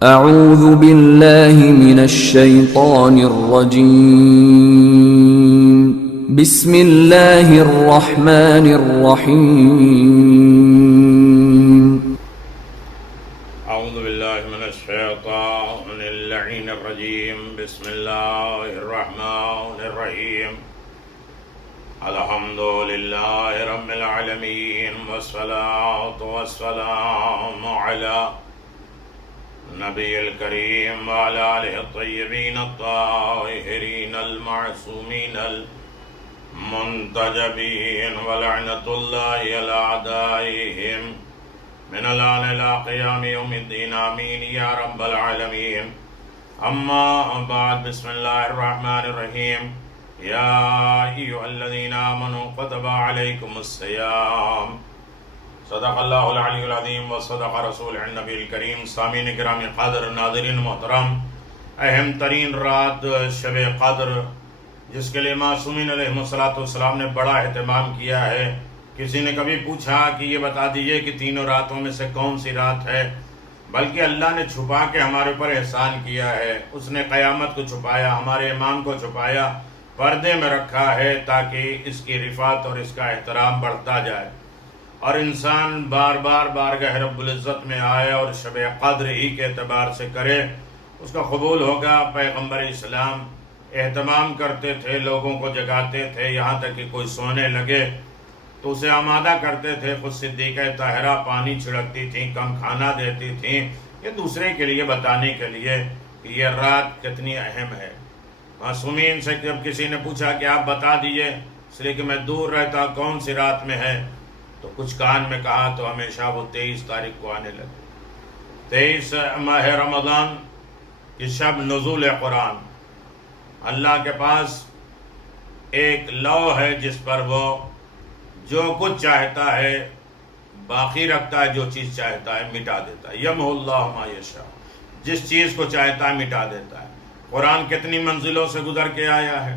اعوذ باللہ من الشیطان الرجیم بسم اللہ الرحمن الرحیم اعوذ باللہ من الشیطان اللعین الرجیم بسم اللہ الرحمن الرحیم الحمد للہ رب العالمین والصلاة والسلام علی نبی الکریم وعلی آلہ الطیبین الطاہرین المعصومین المنتجبین ولعنۃ اللہ علی اعدائہم من الآن إلى قیام یوم الدین آمین یا رب العالمین اما بعد بسم اللہ الرحمن الرحیم یا ایہا الذین آمنوا کتب علیکم الصیام صدق اللہ العلی العظیم و صدق رسول النبی الکریم سامعین کرام قدر ناظرین محترم اہم ترین رات شب قدر جس کے لیے معصومین علیہ السلام نے بڑا اہتمام کیا ہے. کسی نے کبھی پوچھا کہ یہ بتا دیجئے کہ تینوں راتوں میں سے کون سی رات ہے، بلکہ اللہ نے چھپا کے ہمارے اوپر احسان کیا ہے. اس نے قیامت کو چھپایا، ہمارے امام کو چھپایا، پردے میں رکھا ہے تاکہ اس کی رفعت اور اس کا احترام بڑھتا جائے اور انسان بار بار بارگاہ رب العزت میں آئے اور شب قدر ہی کے اعتبار سے کرے، اس کا قبول ہوگا. پیغمبر اسلام اہتمام کرتے تھے، لوگوں کو جگاتے تھے، یہاں تک کہ کوئی سونے لگے تو اسے آمادہ کرتے تھے. خود صدیقہ طاہرہ پانی چھڑکتی تھیں، کم کھانا دیتی تھیں، یہ دوسرے کے لیے بتانے کے لیے کہ یہ رات کتنی اہم ہے. معصومین سے جب کسی نے پوچھا کہ آپ بتا دیجئے، اس لیے کہ میں دور رہتا کون سی رات میں ہے، تو کچھ کان میں کہا تو ہمیشہ وہ 23 تاریخ کو آنے لگے. 23 ماہ رمضان کی شب نزول قرآن. اللہ کے پاس ایک لوح ہے جس پر وہ جو کچھ چاہتا ہے باقی رکھتا ہے، جو چیز چاہتا ہے مٹا دیتا ہے. یمحو اللہ ما یشاء، جس چیز کو چاہتا ہے مٹا دیتا ہے. قرآن کتنی منزلوں سے گزر کے آیا ہے،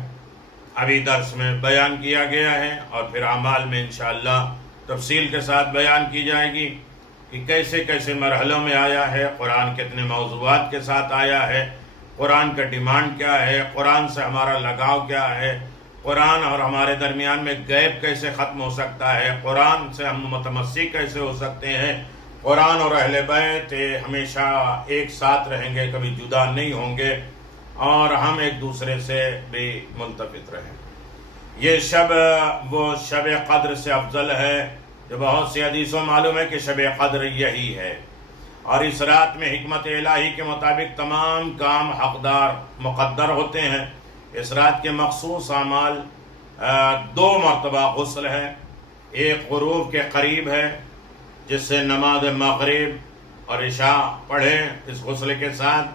ابھی درس میں بیان کیا گیا ہے اور پھر اعمال میں انشاءاللہ تفصیل کے ساتھ بیان کی جائے گی کہ کیسے کیسے مرحلوں میں آیا ہے، قرآن کتنے موضوعات کے ساتھ آیا ہے، قرآن کا ڈیمانڈ کیا ہے، قرآن سے ہمارا لگاؤ کیا ہے، قرآن اور ہمارے درمیان میں گیپ کیسے ختم ہو سکتا ہے، قرآن سے ہم متمسک کیسے ہو سکتے ہیں، قرآن اور اہل بیت ہمیشہ ایک ساتھ رہیں گے، کبھی جدا نہیں ہوں گے اور ہم ایک دوسرے سے بھی ملتفت رہیں. یہ شب وہ شب قدر سے افضل ہے جو بہت سی حدیثوں معلوم ہے کہ شب قدر یہی ہے، اور اس رات میں حکمت الہی کے مطابق تمام کام حقدار مقدر ہوتے ہیں. اس رات کے مخصوص اعمال 2 مرتبہ غسل ہے. ایک غروب کے قریب ہے جس سے نماز مغرب اور عشاء پڑھیں اس غسل کے ساتھ.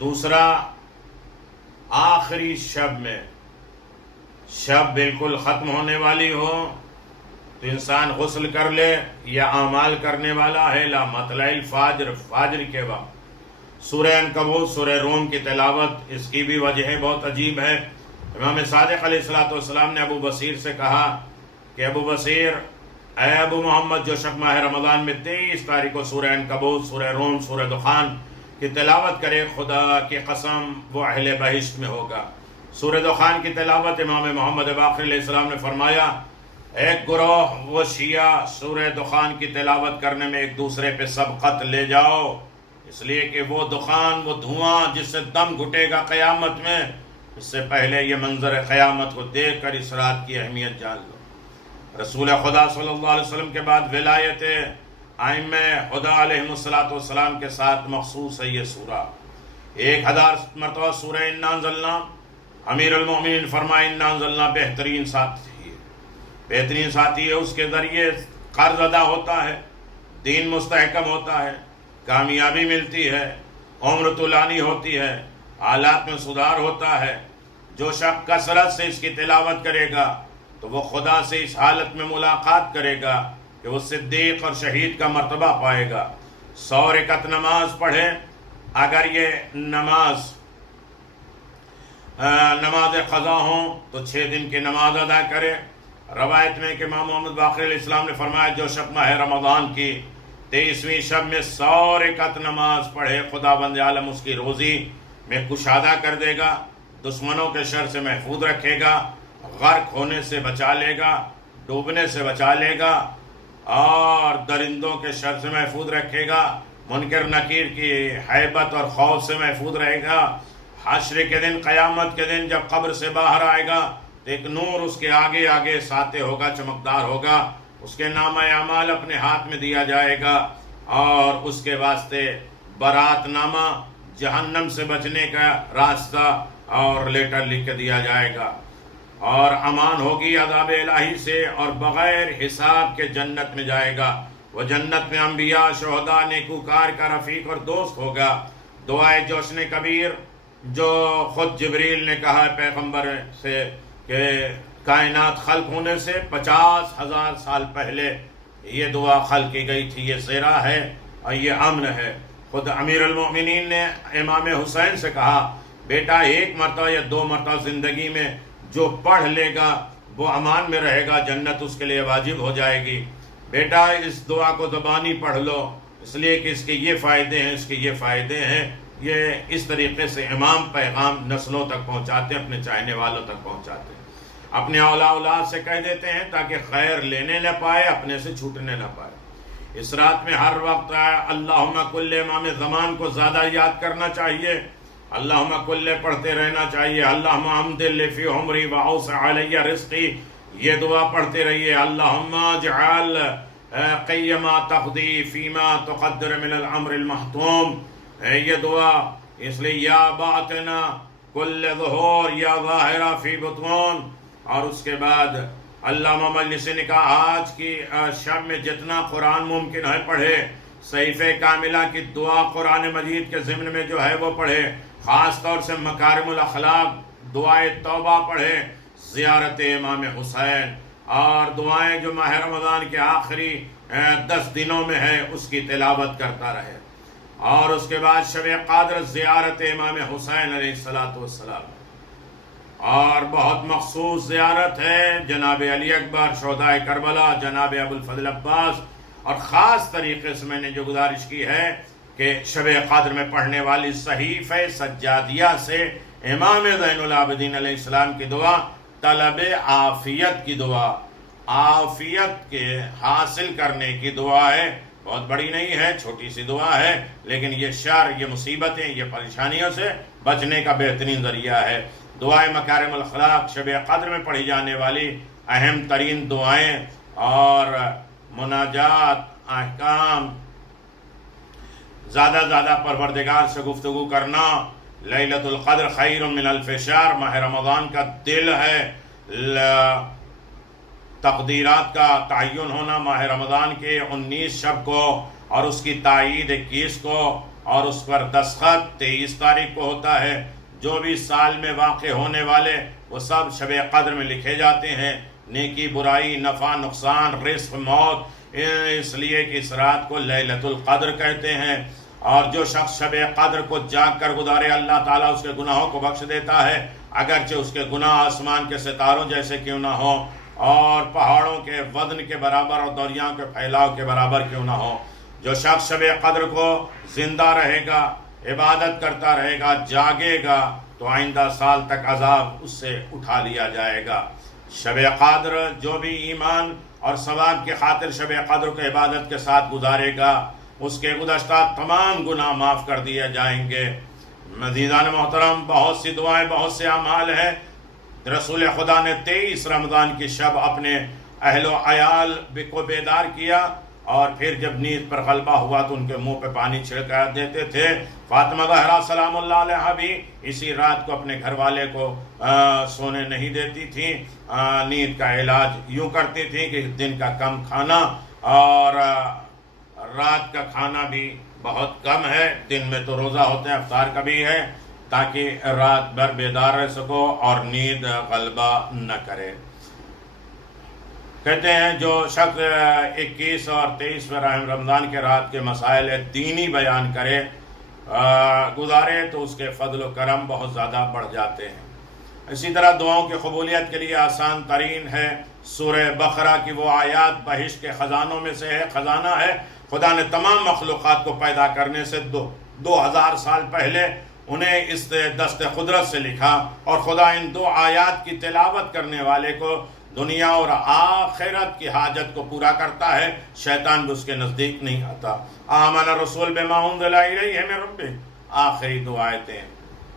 دوسرا آخری شب میں، شب بالکل ختم ہونے والی ہو تو انسان غسل کر لے، یا اعمال کرنے والا ہے لا مطلع الفجر، فجر کے وقت سورہ عنکبوت، سورہ روم کی تلاوت. اس کی بھی وجہ بہت عجیب ہے. امام صادق علیہ السلام نے ابو بصیر سے کہا کہ ابو بصیر، اے ابو محمد، جو شب ماہ رمضان میں 23 تاریخ کو سورہ عنکبوت، سورہ روم، سورہ دخان کی تلاوت کرے، خدا کی قسم وہ اہل بہشت میں ہوگا. سورہ دخان کی تلاوت امام محمد باقر علیہ السلام نے فرمایا ایک گروہ وہ شیعہ سورہ دخان کی تلاوت کرنے میں ایک دوسرے پہ سبقت لے جاؤ، اس لیے کہ وہ دخان، وہ دھواں جس سے دم گھٹے گا قیامت میں، اس سے پہلے یہ منظر قیامت کو دیکھ کر اس رات کی اہمیت جان لو. رسول خدا صلی اللہ علیہ وسلم کے بعد ولایت ائمہ خدا علیہ السلام کے ساتھ مخصوص ہے یہ سورہ. 1000 مرتبہ سورہ انا انزلنا. امیر المومنین فرمائے انا انزلنا بہترین ساتھی ہے، بہترین ساتھی ہے. اس کے ذریعے قرض ادا ہوتا ہے، دین مستحکم ہوتا ہے، کامیابی ملتی ہے، عمر طولانی ہوتی ہے، حالات میں سدھار ہوتا ہے. جو شخص کثرت سے اس کی تلاوت کرے گا تو وہ خدا سے اس حالت میں ملاقات کرے گا کہ وہ صدیق اور شہید کا مرتبہ پائے گا. 100 رکعت نماز پڑھے، اگر یہ نماز قضا ہوں تو 6 دن کی نماز ادا کرے. روایت میں کہ امام محمد باقر علیہ السلام نے فرمایا جو شب ماہ رمضان کی 23ویں شب میں 100 رکعت نماز پڑھے، خداوند عالم اس کی روزی میں کشادہ کر دے گا، دشمنوں کے شر سے محفوظ رکھے گا، غرق ہونے سے بچا لے گا، ڈوبنے سے بچا لے گا، اور درندوں کے شر سے محفوظ رکھے گا، منکر نکیر کی ہیبت اور خوف سے محفوظ رہے گا۔ حشر کے دن، قیامت کے دن جب قبر سے باہر آئے گا تو ایک نور اس کے آگے آگے ساطع ہوگا، چمکدار ہوگا، اس کے نامہ اعمال اپنے ہاتھ میں دیا جائے گا، اور اس کے واسطے برات نامہ، جہنم سے بچنے کا راستہ اور لیٹر لکھ کے دیا جائے گا، اور امان ہوگی عذاب الہی سے، اور بغیر حساب کے جنت میں جائے گا۔ وہ جنت میں انبیاء، شہداء، نیکوکار کا رفیق اور دوست ہوگا۔ دعائے جوشن کبیر جو خود جبریل نے کہا ہے پیغمبر سے کہ کائنات خلق ہونے سے 50,000 سال پہلے یہ دعا خلق کی گئی تھی، یہ سیرا ہے اور یہ امن ہے۔ خود امیر المؤمنین نے امام حسین سے کہا بیٹا 1 مرتبہ یا 2 مرتبہ زندگی میں جو پڑھ لے گا وہ امان میں رہے گا، جنت اس کے لیے واجب ہو جائے گی۔ بیٹا اس دعا کو زبانی پڑھ لو، اس لیے کہ اس کے یہ فائدے ہیں، اس کے یہ فائدے ہیں۔ یہ اس طریقے سے امام پیغام نسلوں تک پہنچاتے ہیں، اپنے چاہنے والوں تک پہنچاتے ہیں، اپنے اولاد سے کہہ دیتے ہیں تاکہ خیر لینے نہ پائے، اپنے سے چھوٹنے نہ پائے۔ اس رات میں ہر وقت اللہم کل امام زمان کو زیادہ یاد کرنا چاہیے، اللہم کل پڑھتے رہنا چاہیے، اللہم حمد لی فی عمری واوسع علی رزقی، یہ دعا پڑھتے رہیے، اللہم اجعل قیما تقضی فیما تقدر من الامر المحتوم، یہ دعا اس لیے یا باطنا کل ظہور یا ظاہرہ فی بطون۔ اور اس کے بعد علامہ مجلسی نے کہا آج کی شب میں جتنا قرآن ممکن ہے پڑھے، صحیفہ کاملہ کی دعا قرآن مجید کے ضمن میں جو ہے وہ پڑھے، خاص طور سے مکارم الاخلاق دعائے توبہ پڑھے، زیارت امام حسین، اور دعائیں جو ماہ رمضان کے آخری 10 دنوں میں ہے اس کی تلاوت کرتا رہے۔ اور اس کے بعد شب قدر زیارت امام حسین علیہ السلام، اور بہت مخصوص زیارت ہے جناب علی اکبر، شہداء کربلا، جناب ابوالفضل عباس، اور خاص طریقے سے میں نے جو گزارش کی ہے کہ شب قدر میں پڑھنے والی صحیفہ سجادیہ سے امام زین العابدین علیہ السلام کی دعا طلب عافیت کی دعا، عافیت کے حاصل کرنے کی دعا ہے، بہت بڑی نہیں ہے، چھوٹی سی دعا ہے، لیکن یہ شر، یہ مصیبتیں، یہ پریشانیوں سے بچنے کا بہترین ذریعہ ہے۔ دعائیں مکارم الاخلاق شب قدر میں پڑھی جانے والی اہم ترین دعائیں اور مناجات، احکام، زیادہ زیادہ پروردگار سے گفتگو کرنا، لیلۃ القدر خیر من الف شہر، ماہ رمضان کا دل ہے، تقدیرات کا تعین ہونا ماہ رمضان کے 19 شب کو، اور اس کی تائید 21 کو، اور اس پر دستخط 23 تاریخ کو ہوتا ہے۔ جو بھی سال میں واقع ہونے والے وہ سب شب قدر میں لکھے جاتے ہیں، نیکی برائی، نفع نقصان، رزق موت، اس لیے کہ اس رات کو لیلۃ القدر کہتے ہیں۔ اور جو شخص شب قدر کو جاگ کر گزارے اللہ تعالیٰ اس کے گناہوں کو بخش دیتا ہے، اگرچہ اس کے گناہ آسمان کے ستاروں جیسے کیوں نہ ہوں، اور پہاڑوں کے وزن کے برابر اور دریاؤں کے پھیلاؤ کے برابر کیوں نہ ہو۔ جو شخص شب قدر کو زندہ رہے گا، عبادت کرتا رہے گا، جاگے گا، تو آئندہ سال تک عذاب اس سے اٹھا لیا جائے گا۔ شب قدر جو بھی ایمان اور ثواب کی خاطر شب قدر کو عبادت کے ساتھ گزارے گا، اس کے گزشتہ تمام گناہ معاف کر دیے جائیں گے۔ مزیدان محترم، بہت سی دعائیں، بہت سے اعمال ہیں۔ رسول خدا نے 23 رمضان کی شب اپنے اہل و عیال کو بیدار کیا، اور پھر جب نیند پر غلبہ ہوا تو ان کے منہ پہ پانی چھڑکا دیتے تھے۔ فاطمہ زہرا سلام اللہ علیہا بھی اسی رات کو اپنے گھر والے کو سونے نہیں دیتی تھیں، نیند کا علاج یوں کرتی تھیں کہ دن کا کم کھانا اور رات کا کھانا بھی بہت کم ہے، دن میں تو روزہ ہوتے ہیں، افطار کا بھی ہے، تاکہ رات بھر بیدار رہ سکو اور نیند غلبہ نہ کرے۔ کہتے ہیں جو شخص 21 اور 23 رمضان کے رات کے مسائل دینی بیان کرے، گزارے، تو اس کے فضل و کرم بہت زیادہ بڑھ جاتے ہیں۔ اسی طرح دعاؤں کی قبولیت کے لیے آسان ترین ہے سورہ بقرہ کی وہ آیات، بہشت کے خزانوں میں سے ہے، خزانہ ہے، خدا نے تمام مخلوقات کو پیدا کرنے سے 2000 سال پہلے انہیں اس دست قدرت سے لکھا، اور خدا ان 2 آیات کی تلاوت کرنے والے کو دنیا اور آخرت کی حاجت کو پورا کرتا ہے، شیطان بھی اس کے نزدیک نہیں آتا۔ آمن الرسول بما انزل الیہ من ربہ، آخری 2 آیتیں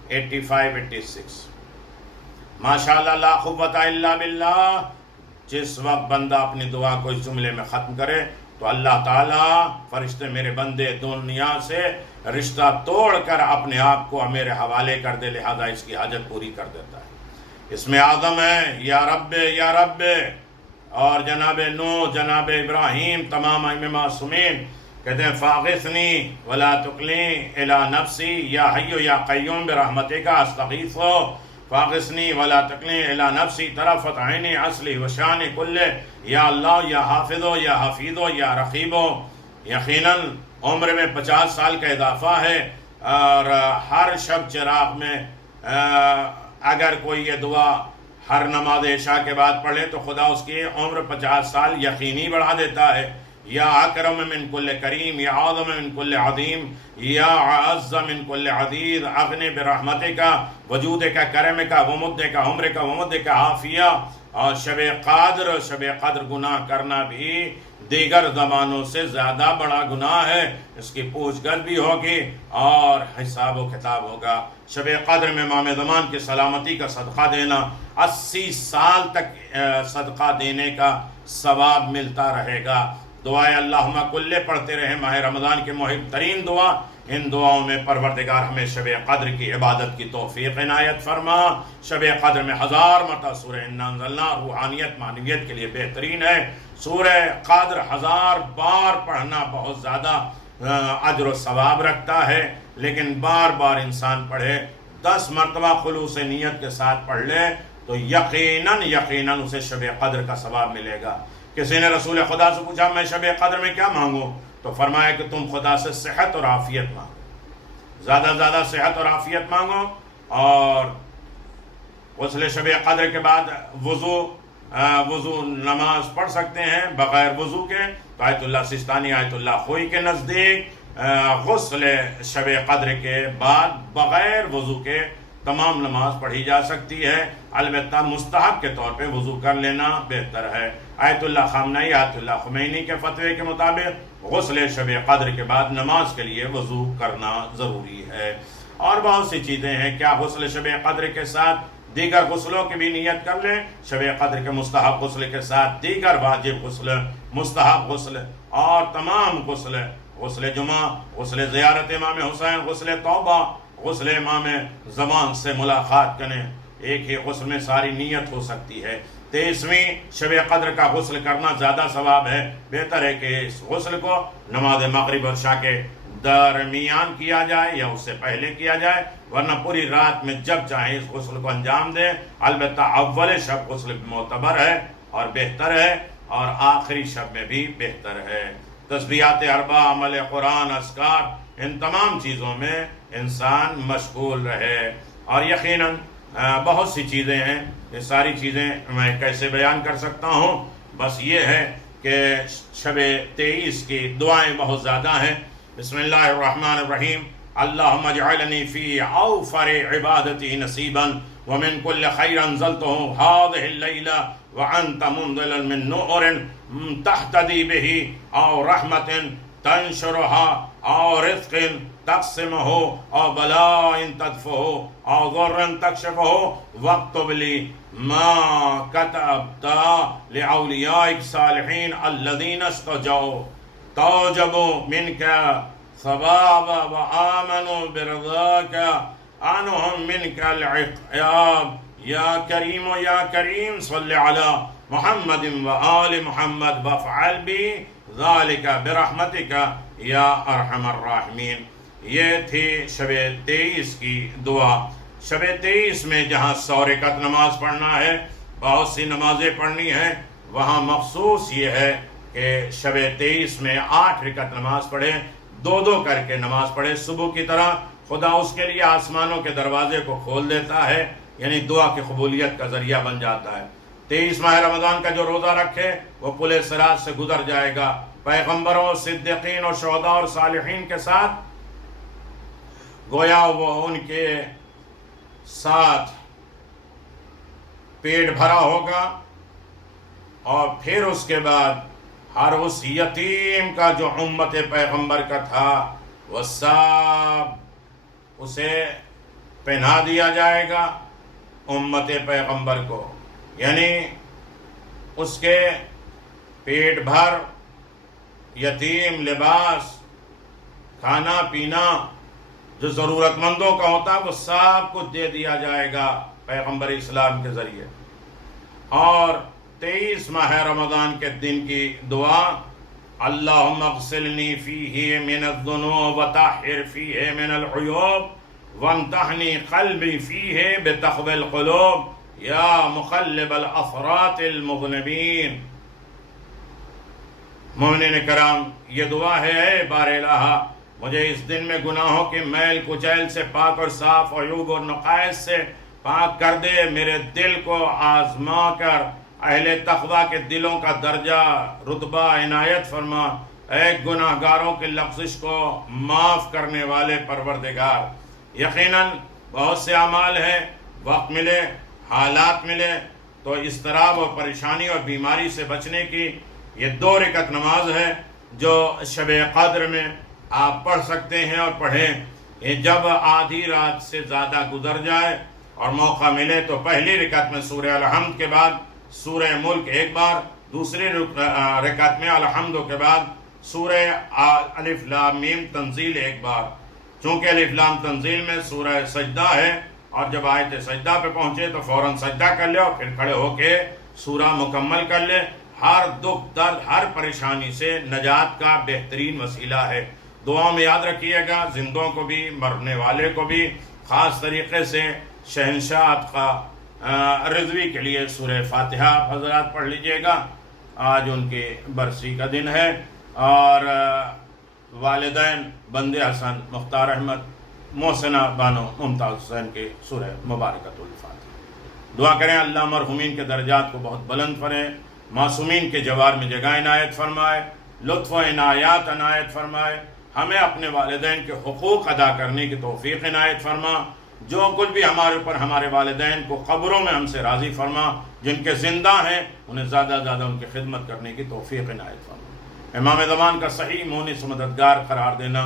85-86۔ ماشاءاللہ، لا قوت الا باللہ۔ جس وقت بندہ اپنی دعا کو اس جملے میں ختم کرے تو اللہ تعالیٰ فرشتے میرے بندے دنیا سے رشتہ توڑ کر اپنے آپ کو میرے حوالے کر دے، لہذا اس کی حاجت پوری کر دیتا ہے۔ اس میں اعظم ہے یا رب یا رب، اور جناب نوح، جناب ابراہیم، تمام ائمہ معصومین کہتے ہیں فاغثنی ولا تکلنی الی نفسی یا حی یا قیوم برحمتک استغیث، فاغثنی ولا تکلنی الی نفسی طرفت عینی اصلی وشان کل، یا اللہ یا حافظو یا حفیظو یا رقیبو۔ یقیناً عمر میں 50 سال کا اضافہ ہے، اور ہر شب چراغ میں اگر کوئی یہ دعا ہر نماز عشاء کے بعد پڑھے تو خدا اس کی عمر 50 سال یقینی بڑھا دیتا ہے۔ یا اکرم من کل کریم، یا اعظم من کل عظیم، یا اعز من کل عزیز، اغنی برحمتک وجودک کرمک ومدک عمرک ومدک عافیہ۔ اور شب قدر گناہ کرنا بھی دیگر زمانوں سے زیادہ بڑا گناہ ہے، اس کی پوچھ گچھ بھی ہوگی اور حساب و کتاب ہوگا۔ شب قدر میں امام زمان کی سلامتی کا صدقہ دینا، 80 سال تک صدقہ دینے کا ثواب ملتا رہے گا۔ دعائے اللہم کلے پڑھتے رہیں، ماہ رمضان کی محب ترین دعا۔ ان دعاؤں میں پروردگار ہمیں شب قدر کی عبادت کی توفیق عنایت فرما۔ شب قدر میں 1000 مرتبہ سورہ انا انزلنا روحانیت معنویت کے لیے بہترین ہے۔ سورہ قدر 1000 بار پڑھنا بہت زیادہ اجر و ثواب رکھتا ہے، لیکن بار بار انسان پڑھے، 10 مرتبہ خلوص نیت کے ساتھ پڑھ لے تو یقیناً اسے شب قدر کا ثواب ملے گا۔ کسی نے رسول خدا سے پوچھا میں شب قدر میں کیا مانگوں؟ تو فرمایا کہ تم خدا سے صحت اور عافیت مانگو، زیادہ سے زیادہ صحت اور عافیت مانگو، اور غسل شب قدر کے بعد وضو نماز پڑھ سکتے ہیں بغیر وضو کے، تو آیت اللہ سستانی آیت اللہ خوئی کے نزدیک غسل شب قدر کے بعد بغیر وضو کے تمام نماز پڑھی جا سکتی ہے، البتہ مستحب کے طور پہ وضو کر لینا بہتر ہے۔ آیت اللہ خامنئی، آیت اللہ خمینی کے فتوے کے مطابق غسل شب قدر کے بعد نماز کے لیے وضو کرنا ضروری ہے۔ اور بہت سی چیزیں ہیں، کیا غسل شب قدر کے ساتھ دیگر غسلوں کی بھی نیت کر لیں، شب قدر کے مستحب غسل کے ساتھ دیگر واجب غسل، مستحب غسل اور تمام غسل، غسل جمعہ، غسل زیارت امام حسین، غسل توبہ، غسل امام زمان سے ملاقات کریں، ایک ہی غسل میں ساری نیت ہو سکتی ہے۔ 23ویں شب قدر کا غسل کرنا زیادہ ثواب ہے، بہتر ہے کہ اس غسل کو نماز مغرب اور عشاء کے درمیان کیا جائے یا اس سے پہلے کیا جائے، ورنہ پوری رات میں جب چاہیں اس غسل کو انجام دیں۔ البتہ اول شب غسل معتبر ہے اور بہتر ہے، اور آخری شب میں بھی بہتر ہے۔ تسبیحات اربع، عمل قرآن، اذکار، ان تمام چیزوں میں انسان مشغول رہے۔ اور یقیناً بہت سی چیزیں ہیں، یہ ساری چیزیں میں کیسے بیان کر سکتا ہوں، بس یہ ہے کہ شب 23 کی دعائیں بہت زیادہ ہیں۔ بسم اللہ الرحمن الرحیم، اللہم اجعلنی فی اوفر عبادتی نصیبا ومن کل خیر انزلتہ هذه اللیلہ وانت منزلا من نور تہتدی بہ او رحمت تنشرها او رزق تقسمه او بلاء تدفعه او ضر تکشفه واکتب لی ما كتبت لأولیائک الصالحین الذین استجابوا منك ثواب وآمنوا برضاك عنهم منك العقاب یا کریم یا کریم صلی علی محمد وآل محمد وافعل بی ذالک برحمتک یا ارحم الراحمین۔ یہ تھی شب 23 کی دعا۔ شب 23 میں جہاں 100 رکعت نماز پڑھنا ہے، بہت سی نمازیں پڑھنی ہیں، وہاں مخصوص یہ ہے کہ شب 23 میں 8 رکعت نماز پڑھیں، 2 کر کے نماز پڑھیں صبح کی طرح۔ خدا اس کے لیے آسمانوں کے دروازے کو کھول دیتا ہے، یعنی دعا کی قبولیت کا ذریعہ بن جاتا ہے۔ 23 ماہ رمضان کا جو روزہ رکھے وہ پل صراط سے گزر جائے گا، پیغمبروں، صدیقین اور شہداء اور صالحین کے ساتھ، گویا وہ ان کے ساتھ پیٹ بھرا ہوگا، اور پھر اس کے بعد ہر اس یتیم کا جو امت پیغمبر کا تھا وہ سب اسے پہنا دیا جائے گا امت پیغمبر کو، یعنی اس کے پیٹ بھر یتیم لباس، کھانا پینا جو ضرورت مندوں کا ہوتا ہے وہ سب کچھ دے دیا جائے گا پیغمبر اسلام کے ذریعے۔ اور 23 ماہ رمضان کے دن کی دعا، اللہم اغسلنی فیہ من الذنوب وطہر فیہ من العیوب وامتحنی قلبی فیہ بتقوی القلوب یا مقلب الافرات المذنبین۔ مومنین کرام، یہ دعا ہے، اے بار الہ مجھے اس دن میں گناہوں کی میل کچیل سے پاک اور صاف، عیوب اور نقائص سے پاک کر دے، میرے دل کو آزما کر اہل تقوی کے دلوں کا درجہ رتبہ عنایت فرما، اے گناہ گاروں کی لغزش کو معاف کرنے والے پروردگار۔ یقیناً بہت سے اعمال ہیں، وقت ملے، حالات ملے تو اضطراب اور پریشانی اور بیماری سے بچنے کی یہ 2 رکعت نماز ہے جو شب قدر میں آپ پڑھ سکتے ہیں اور پڑھیں۔ یہ جب آدھی رات سے زیادہ گزر جائے اور موقع ملے تو پہلی رکعت میں سورہ الحمد کے بعد سورہ ملک ایک بار، دوسری رکعت میں الحمد کے بعد سورہ الف لام میم تنزیل ایک بار، چونکہ الف لام تنزیل میں سورہ سجدہ ہے، اور جب آیت سجدہ پہ پہنچے تو فوراً سجدہ کر لے اور پھر کھڑے ہو کے سورہ مکمل کر لے۔ ہر دکھ درد، ہر پریشانی سے نجات کا بہترین وسیلہ ہے۔ دعاؤں میں یاد رکھیے گا، زندوں کو بھی مرنے والے کو بھی، خاص طریقے سے شہنشاہ کا رضوی کے لیے سورہ فاتحہ آپ حضرات پڑھ لیجئے گا، آج ان کی برسی کا دن ہے۔ اور والدین بند حسن مختار احمد، محسنہ بانو ممتاز حسین کی سورہ مبارکۃ الفاتحہ۔ دعا کریں اللہ مرحومین کے درجات کو بہت بلند فرمائے، معصومین کے جوار میں جگہ عنایت فرمائے، لطف و عنایات عنایت فرمائے، ہمیں اپنے والدین کے حقوق ادا کرنے کی توفیق عنایت فرما، جو کچھ بھی ہمارے اوپر ہمارے والدین کو قبروں میں ہم سے راضی فرما، جن کے زندہ ہیں انہیں زیادہ زیادہ ان کی خدمت کرنے کی توفیق عنایت فرما۔ امام زمان کا صحیح مونس مددگار قرار دینا،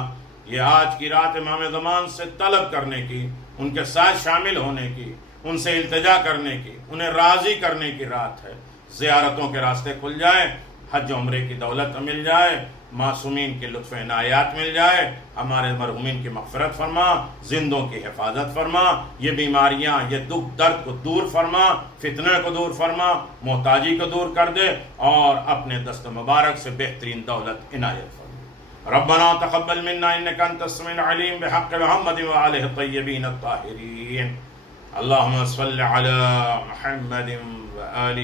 یہ آج کی رات امام زمان سے طلب کرنے کی، ان کے ساتھ شامل ہونے کی، ان سے التجا کرنے کی، انہیں راضی کرنے کی رات ہے۔ زیارتوں کے راستے کھل جائیں، حج عمرے کی دولت مل جائے، معصومین کے لطف عنایات مل جائے، ہمارے مرحومین کی مغفرت فرما، زندوں کی حفاظت فرما، یہ بیماریاں، یہ دکھ درد کو دور فرما، فتنہ کو دور فرما، محتاجی کو دور کر دے، اور اپنے دست مبارک سے بہترین دولت عنایت فرما۔ ربنا تقبل منا انك انت السميع العليم بحق محمد وآلہ الطیبین الطاہرین، اللهم صل على محمد وآل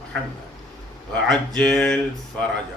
محمد وعجل فرجا۔